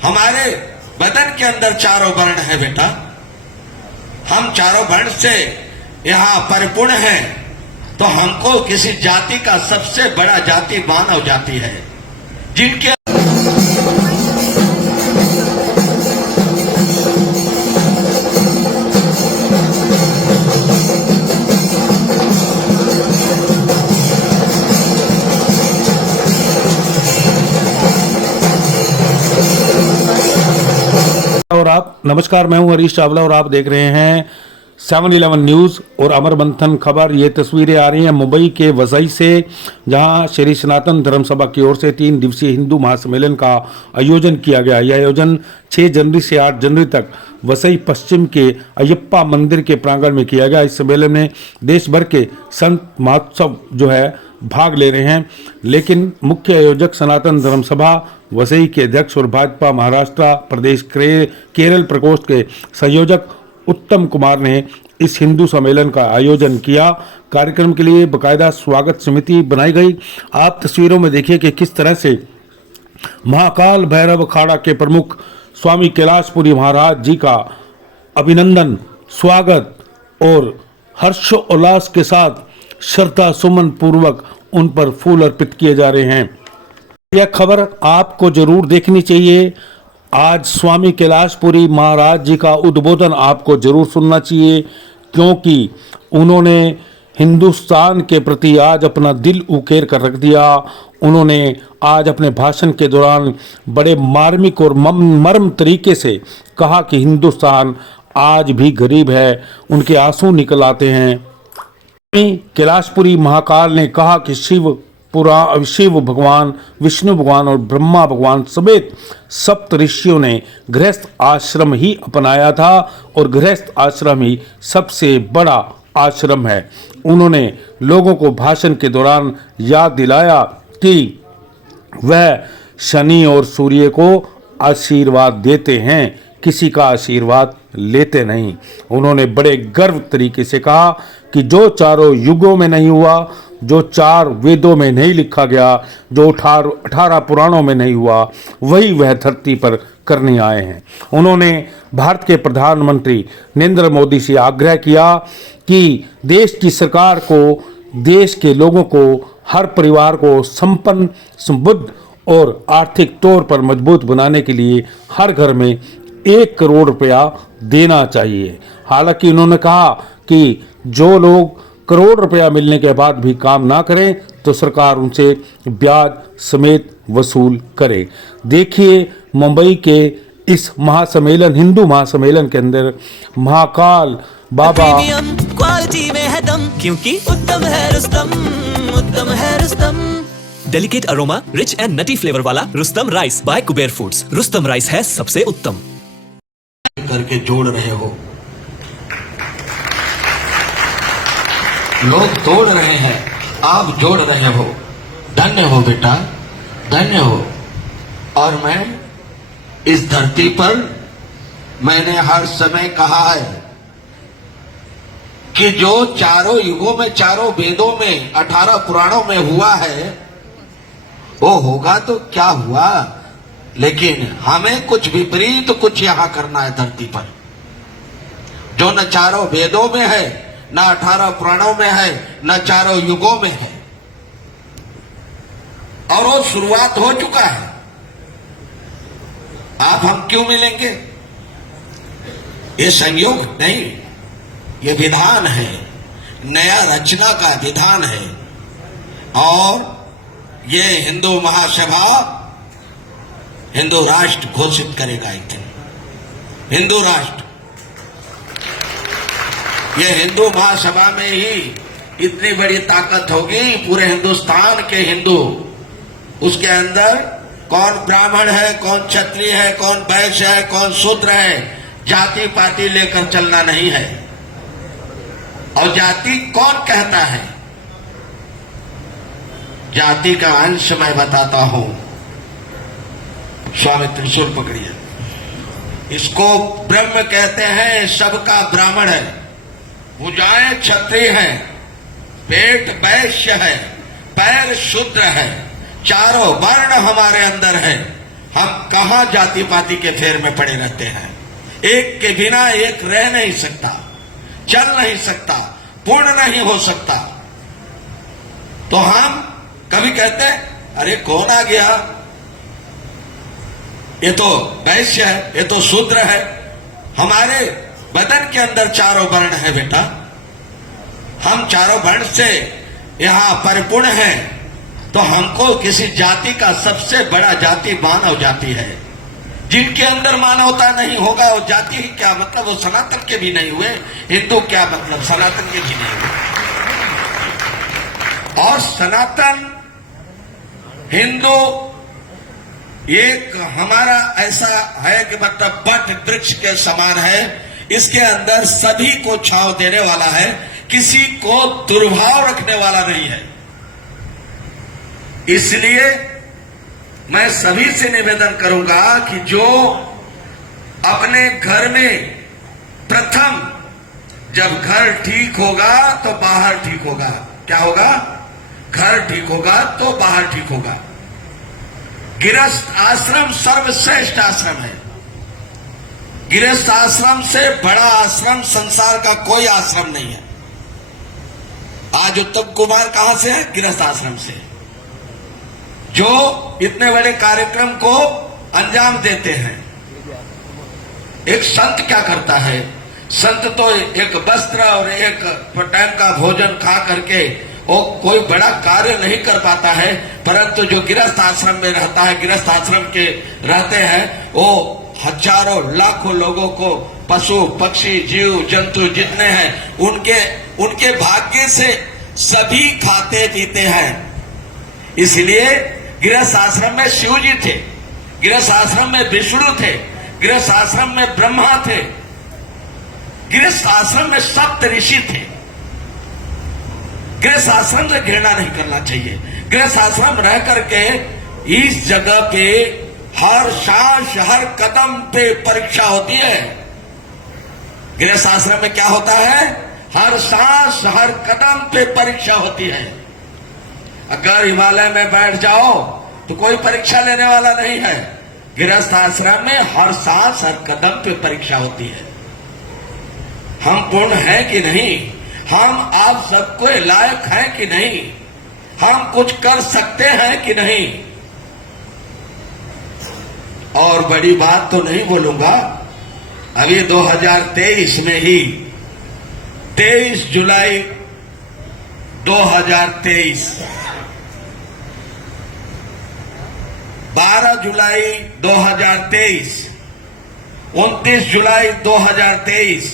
हमारे बदन के अंदर चारों वर्ण है बेटा, हम चारों वर्ण से यहाँ परिपूर्ण हैं, तो हमको किसी जाति का सबसे बड़ा जाति मानव जाति है, जिनके और आप नमस्कार, मैं हूं हरीश चावला और आप देख रहे हैं 7/11 न्यूज़ और अमर मंथन खबर। ये तस्वीरें आ रही हैं मुंबई के वसई से, जहां श्री सनातन धर्म सभा की ओर से 3 दिवसीय हिंदू महासम्मेलन का आयोजन किया गया। यह आयोजन 6 जनवरी से 8 जनवरी तक वसई पश्चिम के अयप्पा मंदिर के प्रांगण में किया गया। इस सम्मेलन में देश भर के संत महोत्सव जो है भाग ले रहे हैं, लेकिन मुख्य आयोजक सनातन धर्म सभा वसई के अध्यक्ष और भाजपा महाराष्ट्र प्रदेश केरल प्रकोष्ठ के संयोजक उत्तम कुमार ने इस हिंदू सम्मेलन का आयोजन किया। कार्यक्रम के लिए बकायदा स्वागत समिति बनाई गई। आप तस्वीरों में देखिए कि किस तरह से महाकाल भैरव अखाड़ा के प्रमुख स्वामी कैलाशपुरी महाराज जी का अभिनंदन, स्वागत और हर्षोल्लास के साथ श्रद्धा सुमन पूर्वक उन पर फूल अर्पित किए जा रहे हैं। यह खबर आपको जरूर देखनी चाहिए। आज स्वामी कैलाशपुरी महाराज जी का उद्बोधन आपको जरूर सुनना चाहिए, क्योंकि उन्होंने हिंदुस्तान के प्रति आज अपना दिल उकेर कर रख दिया। उन्होंने आज अपने भाषण के दौरान बड़े मार्मिक और मर्म तरीके से कहा कि हिंदुस्तान आज भी गरीब है। उनके आंसू निकल आते हैं। कैलाशपुरी महाकाल ने कहा कि शिव भगवान, विष्णु भगवान और ब्रह्मा भगवान समेत सप्त ऋषियों ने गृहस्थ आश्रम ही अपनाया था और गृहस्थ आश्रम ही सबसे बड़ा आश्रम है। उन्होंने लोगों को भाषण के दौरान याद दिलाया कि वह शनि और सूर्य को आशीर्वाद देते हैं, किसी का आशीर्वाद लेते नहीं। उन्होंने बड़े गर्व तरीके से कहा कि जो चारों युगों में नहीं हुआ, जो 4 वेदों में नहीं लिखा गया, जो 18 पुराणों में नहीं हुआ, वही वह धरती पर करने आए हैं। उन्होंने भारत के प्रधानमंत्री नरेंद्र मोदी से आग्रह किया कि देश की सरकार को, देश के लोगों को, हर परिवार को संपन्न, समृद्ध और आर्थिक तौर पर मजबूत बनाने के लिए हर घर में 1 करोड़ रुपया देना चाहिए। हालांकि उन्होंने कहा कि जो लोग करोड़ रुपया मिलने के बाद भी काम ना करें तो सरकार उनसे ब्याज समेत वसूल करे। देखिए मुंबई के इस महासम्मेलन, हिंदू महासम्मेलन के अंदर महाकाल बाबा क्वालिटी में है दम, क्योंकि उत्तम है रुस्तम, उत्तम है Rustam. Delicate aroma, rich and nutty flavour वाला Rustam rice by Kuber foods. Rustam rice है सबसे उत्तम। करके जोड़ रहे हो, लोग तोड़ रहे हैं, आप जोड़ रहे हो। धन्य हो बेटा, धन्य हो। और मैं इस धरती पर मैंने हर समय कहा है कि जो चारों युगों में, चारों वेदों में, 18 पुराणों में हुआ है वो होगा तो क्या हुआ, लेकिन हमें कुछ विपरीत कुछ यहां करना है धरती पर, जो न चारों वेदों में है, न 18 पुराणों में है, न चारों युगों में है। और वो शुरुआत हो चुका है। आप हम क्यों मिलेंगे? ये संयोग नहीं, ये विधान है, नया रचना का विधान है। और ये हिंदू महासभा हिंदू राष्ट्र घोषित करेगा एक दिन, हिंदू राष्ट्र। ये हिंदू महासभा में ही इतनी बड़ी ताकत होगी, पूरे हिंदुस्तान के हिंदू, उसके अंदर कौन ब्राह्मण है, कौन क्षत्रिय है, कौन वैश्य है, कौन शूद्र है, जाति पाति लेकर चलना नहीं है। और जाति कौन कहता है? जाति का अंश मैं बताता हूं। स्वामी त्रिशूल पकड़िए। इसको ब्रह्म कहते हैं, सबका ब्राह्मण है, भुजाएं क्षत्रिय है, पेट वैश्य है, पैर शूद्र है, चारों वर्ण हमारे अंदर है। हम कहां जाति पाति के फेर में पड़े रहते हैं। एक के बिना एक रह नहीं सकता, चल नहीं सकता, पूर्ण नहीं हो सकता। तो हम कभी कहते हैं अरे कौन आ गया, ये तो वैश्य है, ये तो शूद्र है। हमारे बदन के अंदर चारों वर्ण है बेटा, हम चारों वर्ण से यहां परिपूर्ण हैं। तो हमको किसी जाति का सबसे बड़ा जाति मानव जाति है। जिनके अंदर मानवता नहीं होगा वो जाति ही क्या मतलब, वो सनातन के भी नहीं हुए। हिंदू क्या मतलब, सनातन के भी नहीं हुए। और सनातन हिंदू एक हमारा ऐसा है कि मतलब बट वृक्ष के समान है। इसके अंदर सभी को छांव देने वाला है, किसी को दुर्भाव रखने वाला नहीं है। इसलिए मैं सभी से निवेदन करूंगा कि जो अपने घर में प्रथम जब घर ठीक होगा तो बाहर ठीक होगा। क्या होगा? घर ठीक होगा तो बाहर ठीक होगा। गृहस्थ आश्रम सर्वश्रेष्ठ आश्रम है। गृहस्थ आश्रम से बड़ा आश्रम संसार का कोई आश्रम नहीं है। आज उत्तम कुमार कहां से है? गृहस्थ आश्रम से। जो इतने बड़े कार्यक्रम को अंजाम देते हैं। एक संत क्या करता है? संत तो एक वस्त्र और एक टाइम का भोजन खा करके वो कोई बड़ा कार्य नहीं कर पाता है। परंतु जो गृहस्थ आश्रम में रहता है, गृहस्थ आश्रम के रहते हैं, वो हजारों लाखों लोगों को, पशु पक्षी जीव जंतु जितने हैं, उनके भाग्य से सभी खाते पीते हैं। इसलिए गृहस्थ आश्रम में शिव जी थे, गृहस्थ आश्रम में विष्णु थे, गृहस्थ आश्रम में ब्रह्मा थे, गृहस्थ आश्रम में सप्त ऋषि थे। गृहस्थ आश्रम से घृणा नहीं करना चाहिए। गृहस्थ आश्रम रह करके इस जगह पे हर सांस हर कदम पे परीक्षा होती है। गृहस्थ आश्रम में क्या होता है? हर सांस हर कदम पे परीक्षा होती है। अगर हिमालय में बैठ जाओ तो कोई परीक्षा लेने वाला नहीं है। गृहस्थ आश्रम में हर सांस हर कदम पे परीक्षा होती है। हम पूर्ण हैं कि नहीं, हम आप सबको लायक हैं कि नहीं, हम कुछ कर सकते हैं कि नहीं। और बड़ी बात तो नहीं बोलूंगा, अभी 2023 में ही 23 जुलाई 2023, 12 जुलाई 2023, 29 जुलाई 2023,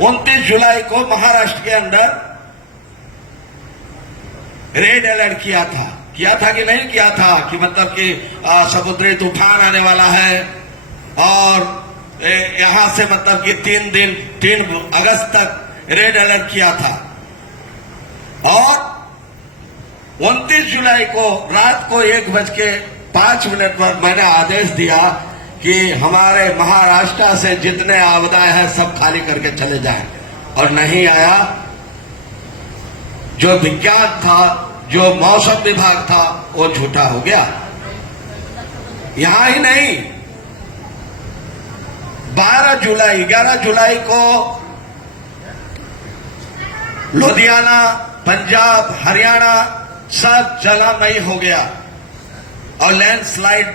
29 जुलाई को महाराष्ट्र के अंदर रेड अलर्ट किया था कि नहीं किया था कि मतलब कि समुद्री तूफान आने वाला है और यहां से मतलब कि 3 अगस्त तक रेड अलर्ट किया था। और 29 जुलाई को रात को 1:05 पर मैंने आदेश दिया कि हमारे महाराष्ट्र से जितने आपदाएं हैं सब खाली करके चले जाएं। और नहीं आया। जो विज्ञान था, जो मौसम विभाग था, वो झूठा हो गया। यहां ही नहीं, 11 जुलाई को लुधियाना, पंजाब, हरियाणा सब जलामयी हो गया और लैंडस्लाइड,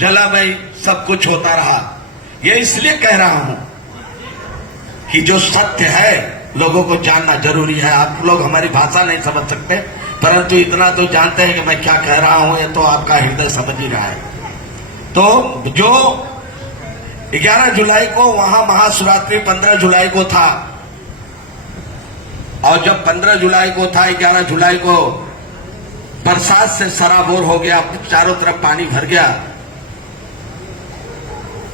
जलामयी सब कुछ होता रहा। ये इसलिए कह रहा हूं कि जो सत्य है लोगों को जानना जरूरी है। आप लोग हमारी भाषा नहीं समझ सकते, परंतु इतना तो जानते हैं कि मैं क्या कह रहा हूं, ये तो आपका हृदय समझ ही रहा है। तो जो 11 जुलाई को वहां महाशिवरात्रि 15 जुलाई को था, और जब 15 जुलाई को था, 11 जुलाई को बरसात से सराबोर हो गया, चारों तरफ पानी भर गया।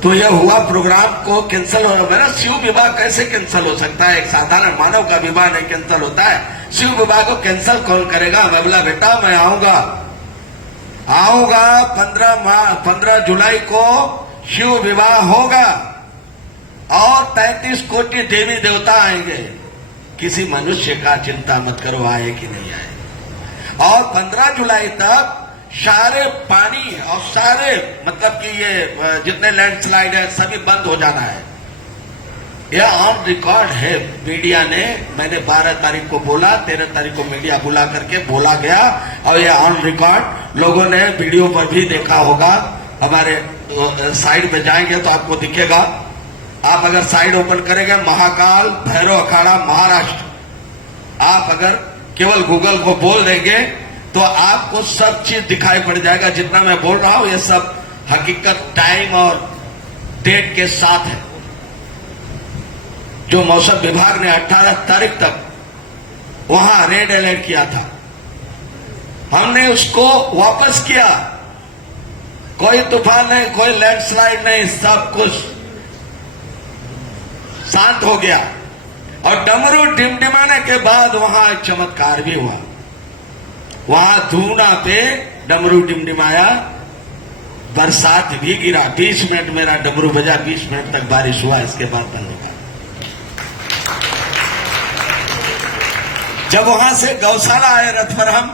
तो यह हुआ प्रोग्राम को कैंसिल हो गया। शिव विवाह कैसे कैंसिल हो सकता है? एक साधारण मानव का विवाह नहीं कैंसिल होता है। शिव विवाह को कैंसिल कौन करेगा? मैं बोला बेटा मैं आऊंगा 15 जुलाई को शिव विवाह होगा और 33 कोटि देवी देवता आएंगे। किसी मनुष्य का चिंता मत करो आए कि नहीं आए। और 15 जुलाई तक सारे पानी और सारे मतलब कि ये जितने लैंडस्लाइड है सभी बंद हो जाना है। यह ऑन रिकॉर्ड है, मीडिया ने, मैंने 12 तारीख को बोला, 13 तारीख को मीडिया बुला करके बोला गया और यह ऑन रिकॉर्ड लोगों ने वीडियो पर भी देखा होगा। हमारे साइड में जाएंगे तो आपको दिखेगा। आप अगर साइड ओपन करेंगे महाकाल भैरव अखाड़ा महाराष्ट्र, आप अगर केवल गूगल को बोल देंगे तो आपको सब चीज दिखाई पड़ जाएगा। जितना मैं बोल रहा हूं ये सब हकीकत, टाइम और डेट के साथ है। जो मौसम विभाग ने 18 तारीख तक वहां रेड अलर्ट किया था, हमने उसको वापस किया। कोई तूफान नहीं, कोई लैंडस्लाइड नहीं, सब कुछ शांत हो गया। और डमरू डिमडिमाने के बाद वहां एक चमत्कार भी हुआ। वहां धूना पे डमरू डिमडिमाया, बरसात भी गिरा। 20 मिनट मेरा डमरू बजा, 20 मिनट तक बारिश हुआ, इसके बाद बंद हो गया। जब वहां से गौशाला आए रथ पर हम,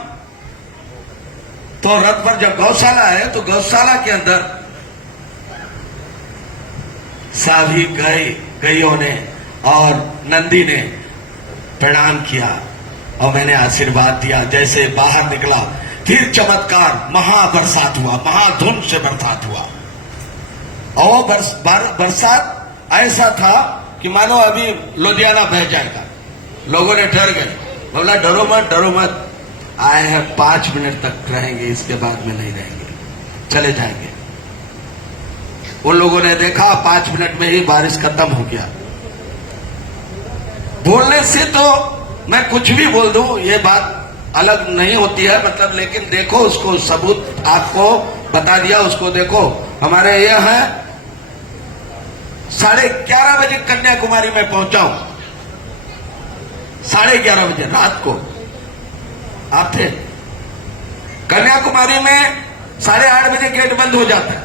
तो रथ पर जब गौशाला आए तो गौशाला के अंदर सभी गायों ने और नंदी ने प्रणाम किया और मैंने आशीर्वाद दिया। जैसे बाहर निकला फिर चमत्कार, महाबरसात हुआ, महाधुंध से बरसात हुआ। और वो बरसात ऐसा था कि मानो अभी लुधियाना बह जाएगा। लोगों ने डर गए, बोला डरो मत, डरो मत, आए हैं 5 मिनट तक रहेंगे, इसके बाद में नहीं रहेंगे, चले जाएंगे। उन लोगों ने देखा 5 मिनट में ही बारिश खत्म हो गया। बोलने से तो मैं कुछ भी बोल दूं, ये बात अलग नहीं होती है मतलब, लेकिन देखो उसको, सबूत आपको बता दिया, उसको देखो। हमारे ये है 11:30 बजे कन्याकुमारी में पहुंचा हूं, 11:30 बजे रात को आप थे। कन्याकुमारी में 8:30 बजे गेट बंद हो जाता है,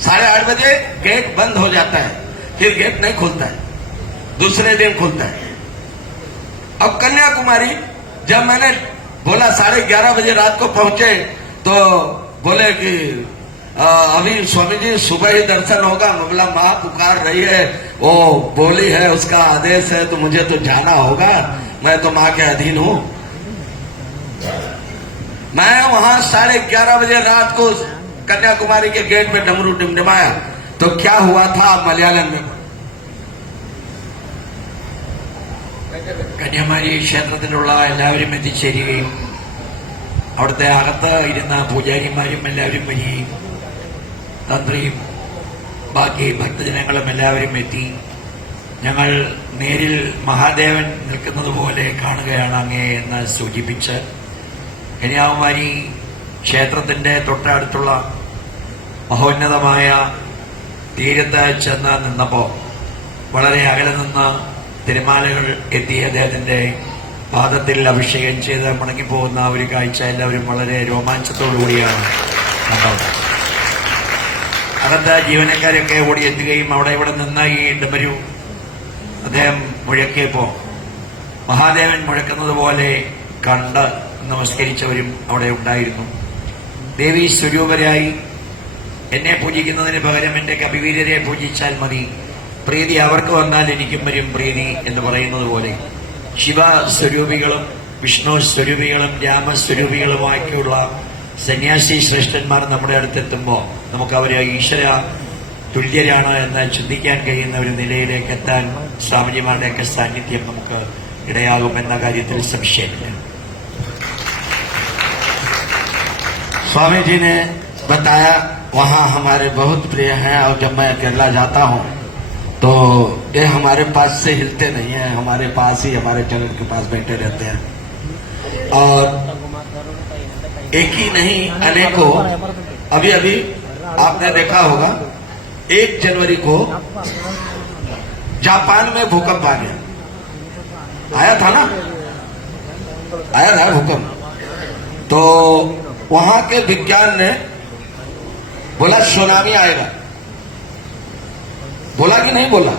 8:30 बजे गेट बंद हो जाता है, फिर गेट नहीं खुलता है, दूसरे दिन खुलता है। अब कन्याकुमारी जब मैंने बोला 11:30 बजे रात को पहुंचे, तो बोले कि अभी स्वामी जी सुबह ही दर्शन होगा। बोला मां पुकार रही है, वो बोली है, उसका आदेश है, तो मुझे तो जाना होगा, मैं तो मां के अधीन हूं। मैं वहां 11:30 बजे रात को कन्याकुमारी के गेट में डमरू डिमडिमाया। तो क्या हुआ था मलयालम में? കന്യാകുമാരി ക്ഷേത്രത്തിലുള്ള എല്ലാവരും എത്തിച്ചേരുകയും അവിടുത്തെ അകത്ത് ഇരുന്ന പൂജാരിമാരും എല്ലാവരും വരികയും തന്ത്രിയും ബാക്കി ഭക്തജനങ്ങളും എല്ലാവരും എത്തി. ഞങ്ങൾ നേരിൽ മഹാദേവൻ നിൽക്കുന്നത് പോലെ കാണുകയാണ് അങ്ങേ എന്ന് സൂചിപ്പിച്ച് കന്യാകുമാരി ക്ഷേത്രത്തിന്റെ തൊട്ടടുത്തുള്ള മഹോന്നതമായ തീരത്ത് ചെന്ന് നിന്നപ്പോൾ വളരെ അകലെ നിന്ന് തിരുമാലകൾ എത്തി അദ്ദേഹത്തിന്റെ പാദത്തിൽ അഭിഷേകം ചെയ്ത് മടങ്ങിപ്പോകുന്ന ഒരു കാഴ്ച എല്ലാവരും വളരെ രോമാഞ്ചത്തോടുകൂടിയാണ് കണ്ടത്. അകത്ത് ജീവനക്കാരൊക്കെ ഓടിയെത്തുകയും അവിടെ ഇവിടെ നിന്ന് ഈ ഡമരു അദ്ദേഹം മുഴക്കിയപ്പോൾ മഹാദേവൻ മുഴക്കുന്നത് പോലെ കണ്ട് നമസ്കരിച്ചവരും അവിടെ ഉണ്ടായിരുന്നു. ദേവി സ്വരൂപരായി എന്നെ പൂജിക്കുന്നതിന് പകരം എന്റെ കവിവീരരെ പൂജിച്ചാൽ മതി, പ്രീതി അവർക്ക് വന്നാൽ എനിക്കും വരും പ്രീതി എന്ന് പറയുന്നത് പോലെ ശിവസ്വരൂപികളും വിഷ്ണു സ്വരൂപികളും രാമസ്വരൂപികളുമാക്കിയുള്ള സന്യാസി ശ്രേഷ്ഠന്മാർ നമ്മുടെ അടുത്തെത്തുമ്പോൾ നമുക്ക് അവരെ ഈശ്വര തുല്യരാണ് എന്ന് ചിന്തിക്കാൻ കഴിയുന്ന ഒരു നിലയിലേക്ക് എത്താൻ സ്വാമിജിമാരുടെയൊക്കെ സാന്നിധ്യം നമുക്ക് ഇടയാകുമെന്ന കാര്യത്തിൽ സംശയമില്ല. स्वामी जी ने बताया वहां हमारे बहुत प्रिय हैं, और जब मैं केरला जाता हूं तो ये हमारे पास से हिलते नहीं है, हमारे पास ही, हमारे चरण के पास बैठे रहते हैं। और एक ही नहीं, अनेकों, अभी अभी आपने देखा होगा 1 जनवरी को जापान में भूकंप आ गया, आया था ना, आया था भूकंप। तो वहां के विज्ञान ने बोला सुनामी आएगा, बोला कि नहीं बोला?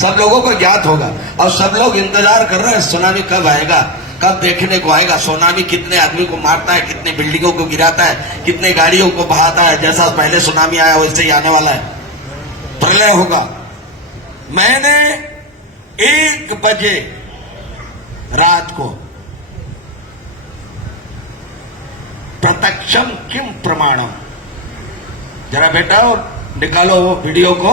सब लोगों को ज्ञात होगा और सब लोग इंतजार कर रहे हैं सुनामी कब आएगा। कब देखने को आएगा सुनामी कितने आदमी को मारता है, कितने बिल्डिंगों को गिराता है, कितने गाड़ियों को बहाता है। जैसा पहले सुनामी आया वैसे ही आने वाला है, प्रलय होगा। मैंने 1 बजे रात को प्रत्यक्षम किम प्रमाणम, जरा बेटा निकालो वो वीडियो को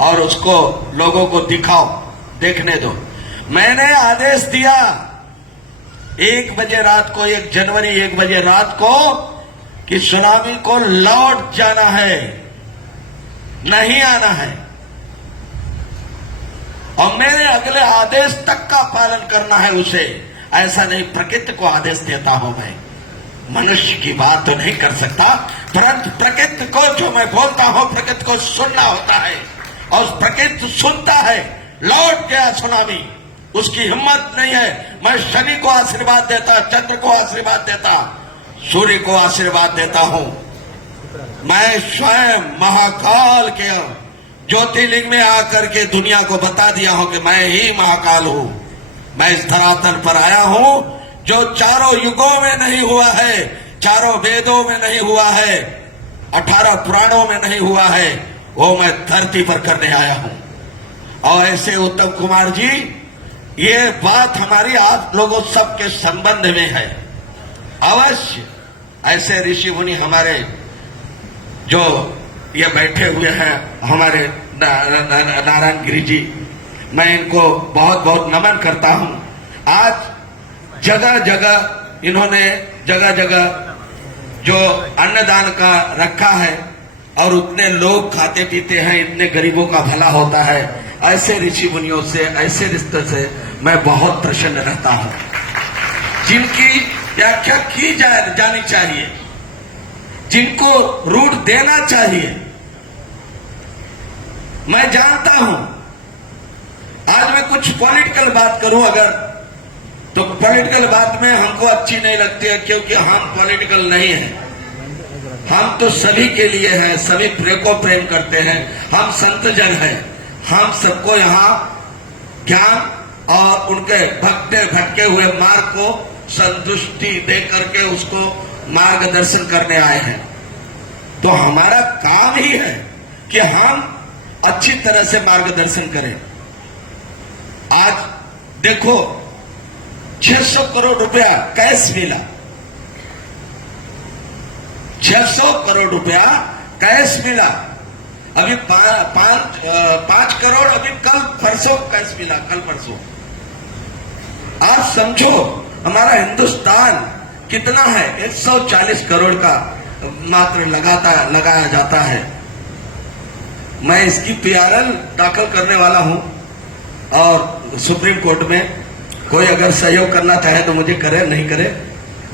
और उसको लोगों को दिखाओ, देखने दो। मैंने आदेश दिया 1 बजे रात को, 1 जनवरी 1 बजे रात को कि सुनामी को लौट जाना है, नहीं आना है। और मेरे अगले आदेश तक का पालन करना है उसे। ऐसा नहीं प्रकृति को आदेश देता हूं मैं, मनुष्य की बात तो नहीं कर सकता, परंतु प्रकृति को जो मैं बोलता हूं प्रकृति को सुनना होता है और प्रकृति सुनता है। लौट गया सुनामी, उसकी हिम्मत नहीं है। मैं शनि को आशीर्वाद देता, चंद्र को आशीर्वाद देता, सूर्य को आशीर्वाद देता हूं। मैं स्वयं महाकाल के ज्योतिर्लिंग में आकर के दुनिया को बता दिया हूं कि मैं ही महाकाल हूं। मैं इस धरातल पर आया हूं जो चारों युगों में नहीं हुआ है, चारों वेदों में नहीं हुआ है, 18 पुराणों में नहीं हुआ है, वो मैं धरती पर करने आया हूं। और ऐसे उत्तम कुमार जी, ये बात हमारी आप लोगों सबके संबंध में है। अवश्य ऐसे ऋषि मुनि हमारे जो ये बैठे हुए हैं, हमारे नारायण गिरी जी, मैं इनको बहुत बहुत नमन करता हूं। आज जगह जगह इन्होंने जगह जगह जो अन्नदान का रखा है और उतने लोग खाते पीते हैं, इतने गरीबों का भला होता है। ऐसे ऋषि मुनियों से, ऐसे रिश्ते से मैं बहुत प्रसन्न रहता हूं, जिनकी व्याख्या की जानी चाहिए, जिनको रूट देना चाहिए। मैं जानता हूं आज मैं कुछ पॉलिटिकल बात करूं अगर, तो पॉलिटिकल बात में हमको अच्छी नहीं लगती है, क्योंकि हम पॉलिटिकल नहीं हैं। हम तो सभी के लिए हैं, सभी को प्रेम करते हैं, हम संत जन हैं। हम सबको यहाँ ज्ञान और उनके भटके हुए मार्ग को संतुष्टि दे करके उसको मार्गदर्शन करने आए हैं। तो हमारा काम ही है कि हम अच्छी तरह से मार्गदर्शन करें। आज देखो 600 करोड़ रुपया कैश मिला, 600 करोड़ रुपया कैश मिला। अभी 5 करोड़ अभी कल परसों कैश मिला, कल परसों। आप समझो हमारा हिंदुस्तान कितना है, 140 करोड़ का मात्र लगाया जाता है। मैं इसकी पीआरएल दाखिल करने वाला हूं और सुप्रीम कोर्ट में कोई अगर सहयोग करना चाहे तो मुझे करे, नहीं करे,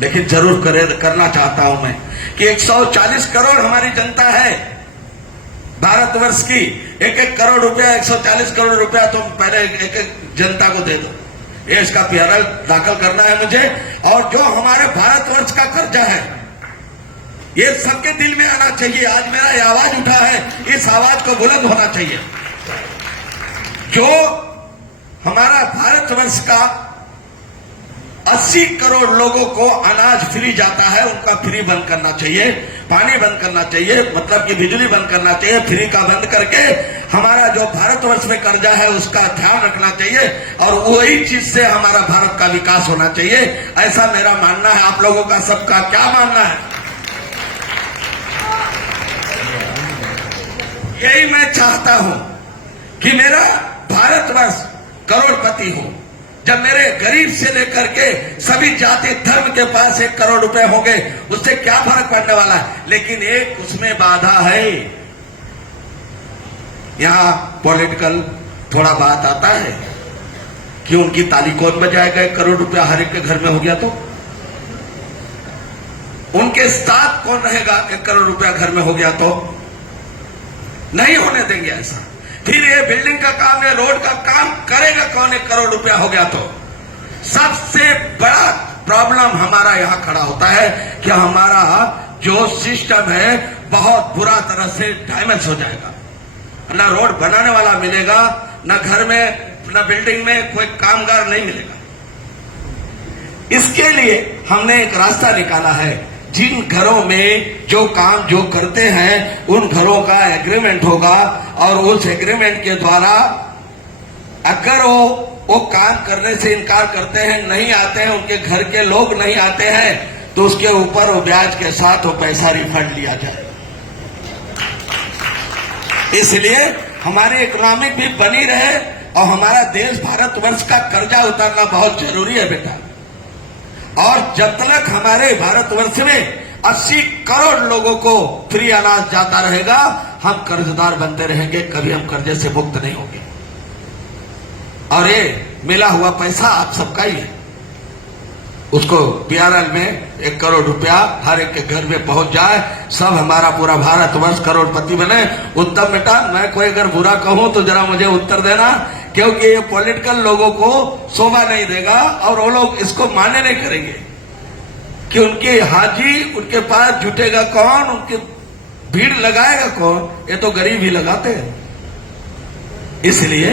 लेकिन जरूर करना चाहता हूं मैं कि 140 करोड़ हमारी जनता है भारतवर्ष की। 1-1 करोड़ रुपया, 140 करोड़ रुपया तुम पहले एक जनता को दे दो। ये इसका पीआरएल दाखिल करना है मुझे। और जो हमारे भारतवर्ष का कर्जा है ये सबके दिल में आना चाहिए। आज मेरा ये आवाज उठा है, इस आवाज को बुलंद होना चाहिए। जो हमारा भारतवर्ष का 80 करोड़ लोगों को अनाज फ्री जाता है, उनका फ्री बंद करना चाहिए, पानी बंद करना चाहिए, मतलब कि बिजली बंद करना चाहिए। फ्री का बंद करके हमारा जो भारतवर्ष में कर्जा है उसका ध्यान रखना चाहिए और वही चीज से हमारा भारत का विकास होना चाहिए। ऐसा मेरा मानना है। आप लोगों का सबका क्या मानना है? यही मैं चाहता हूं कि मेरा भारतवर्ष करोड़पति हो। जब मेरे गरीब से लेकर के सभी जाति धर्म के पास 1 करोड़ रुपए होंगे, उससे क्या फर्क पड़ने वाला है? लेकिन एक उसमें बाधा है, यहां पॉलिटिकल थोड़ा बात आता है कि उनकी ताली कौन बजाएगा। 1 करोड़ रुपया हर एक के घर में हो गया तो उनके साथ कौन रहेगा? 1 करोड़ रुपया घर में हो गया तो नहीं होने देंगे ऐसा। फिर ये बिल्डिंग का काम है, रोड का काम करेगा कौन? 1 करोड़ रुपया हो गया तो। सबसे बड़ा प्रॉब्लम हमारा यहां खड़ा होता है कि हमारा जो सिस्टम है बहुत बुरा तरह से डैमेज हो जाएगा। ना रोड बनाने वाला मिलेगा, ना घर में, ना बिल्डिंग में कोई कामगार नहीं मिलेगा। इसके लिए हमने एक रास्ता निकाला है। जिन घरों में जो काम जो करते हैं उन घरों का एग्रीमेंट होगा और उस एग्रीमेंट के द्वारा अगर वो काम करने से इनकार करते हैं, नहीं आते हैं, उनके घर के लोग नहीं आते हैं, तो उसके ऊपर वो ब्याज के साथ वो पैसा रिफंड लिया जाए। इसलिए हमारी इकोनॉमिक भी बनी रहे और हमारा देश भारतवर्ष का कर्जा उतारना बहुत जरूरी है बेटा। और जब तक हमारे भारतवर्ष में 80 करोड़ लोगों को फ्री अनाज जाता रहेगा, हम कर्जदार बनते रहेंगे, कभी हम कर्जे से मुक्त नहीं होंगे। और ये मिला हुआ पैसा आप सबका ही है। उसको बीआरएल में 1 करोड़ रुपया हर एक के घर में पहुंच जाए, सब हमारा पूरा भारतवर्ष करोड़पति बने। उत्तम बेटा, मैं कोई अगर बुरा कहूं तो जरा मुझे उत्तर देना, क्योंकि ये पॉलिटिकल लोगों को शोभा नहीं देगा और वो लोग इसको मान्य नहीं करेंगे कि उनके हाजी उनके पास जुटेगा कौन, उनकी भीड़ लगाएगा कौन। ये तो गरीब ही लगाते हैं। इसलिए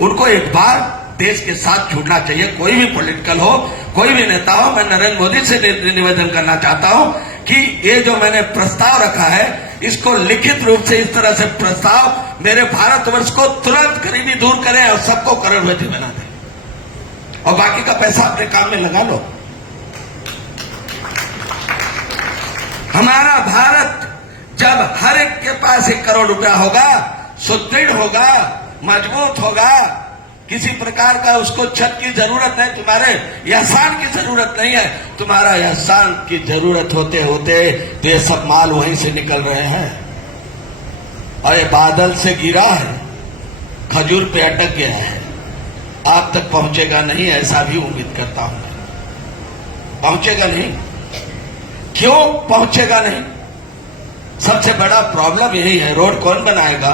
उनको एक बार देश के साथ जुड़ना चाहिए। कोई भी पॉलिटिकल हो, कोई भी नेता हो। मैं नरेंद्र मोदी से निवेदन करना चाहता हूं कि ये जो मैंने प्रस्ताव रखा है, इसको लिखित रूप से इस तरह से प्रस्ताव मेरे भारतवर्ष को तुरंत गरीबी दूर करें और सबको करोड़पति बना दें और बाकी का पैसा अपने काम में लगा लो। हमारा भारत जब हर एक के पास 1 करोड़ रुपया होगा, सुदृढ़ होगा, मजबूत होगा, किसी प्रकार का उसको छत की जरूरत नहीं, तुम्हारे एहसान की जरूरत नहीं है। तुम्हारा एहसान की जरूरत होते होते तो ये सब माल वहीं से निकल रहे हैं और ये बादल से गिरा है, खजूर पे अटक गया है, आप तक पहुंचेगा नहीं, ऐसा भी उम्मीद करता हूं। पहुंचेगा नहीं। क्यों पहुंचेगा नहीं? सबसे बड़ा प्रॉब्लम यही है। रोड कौन बनाएगा,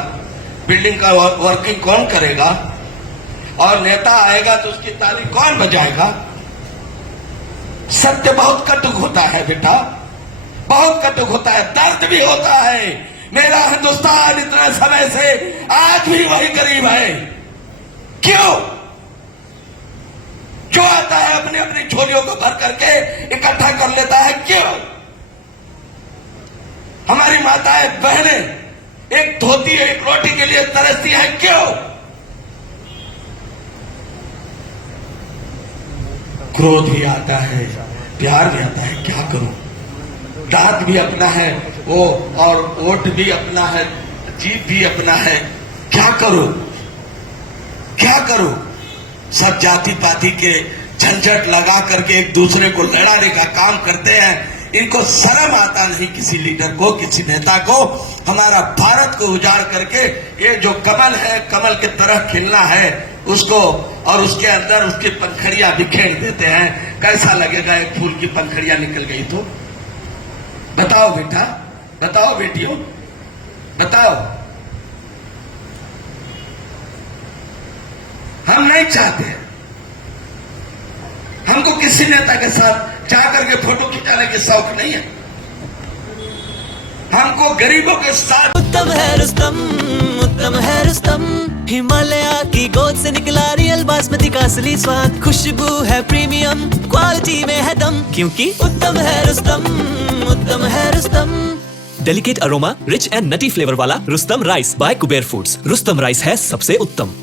बिल्डिंग का वर्किंग कौन करेगा, और नेता आएगा तो उसकी ताली कौन बजाएगा? सत्य बहुत कटुक होता है बेटा, बहुत कटुक होता है, दर्द भी होता है। मेरा हिंदुस्तान इतने समय से आज भी वही गरीब है। क्यों? जो आता है अपनी अपनी झोलियों को भर करके इकट्ठा कर लेता है। क्यों? हमारी माताएं बहनें एक धोती एक रोटी के लिए तरसती है। क्यों? क्रोध भी आता है, प्यार भी आता है, क्या करूं? दांत भी अपना है वो, और ओठ भी अपना है, जीभ भी अपना है, क्या करूं? क्या करूं? सब जाति पाति के झंझट लगा करके एक दूसरे को लड़ाने का काम करते हैं। इनको शर्म आता नहीं किसी लीडर को, किसी नेता को। हमारा भारत को उजाड़ करके ये जो कमल है, कमल की तरह खिलना है उसको, और उसके अंदर उसकी पंखड़ियां बिखेर देते हैं। कैसा लगेगा एक फूल की पंखड़ियां निकल गई तो? बताओ बेटा, बताओ बेटियों, बताओ। हम नहीं चाहते, हमको किसी नेता के साथ जाकर के फोटो खिंचाने की शौक नहीं है। हमको गरीबों के साथ उत्तम है रुस्तम, उत्तम है रुस्तम। हिमालय की गोद से निकला रियल बासमती का असली स्वाद, खुशबू है प्रीमियम, क्वालिटी में है दम, क्योंकि उत्तम है रुस्तम, उत्तम है Rustam. Delicate aroma, rich and nutty flavour वाला Rustam rice by Kuber foods. Rustam rice है सबसे उत्तम।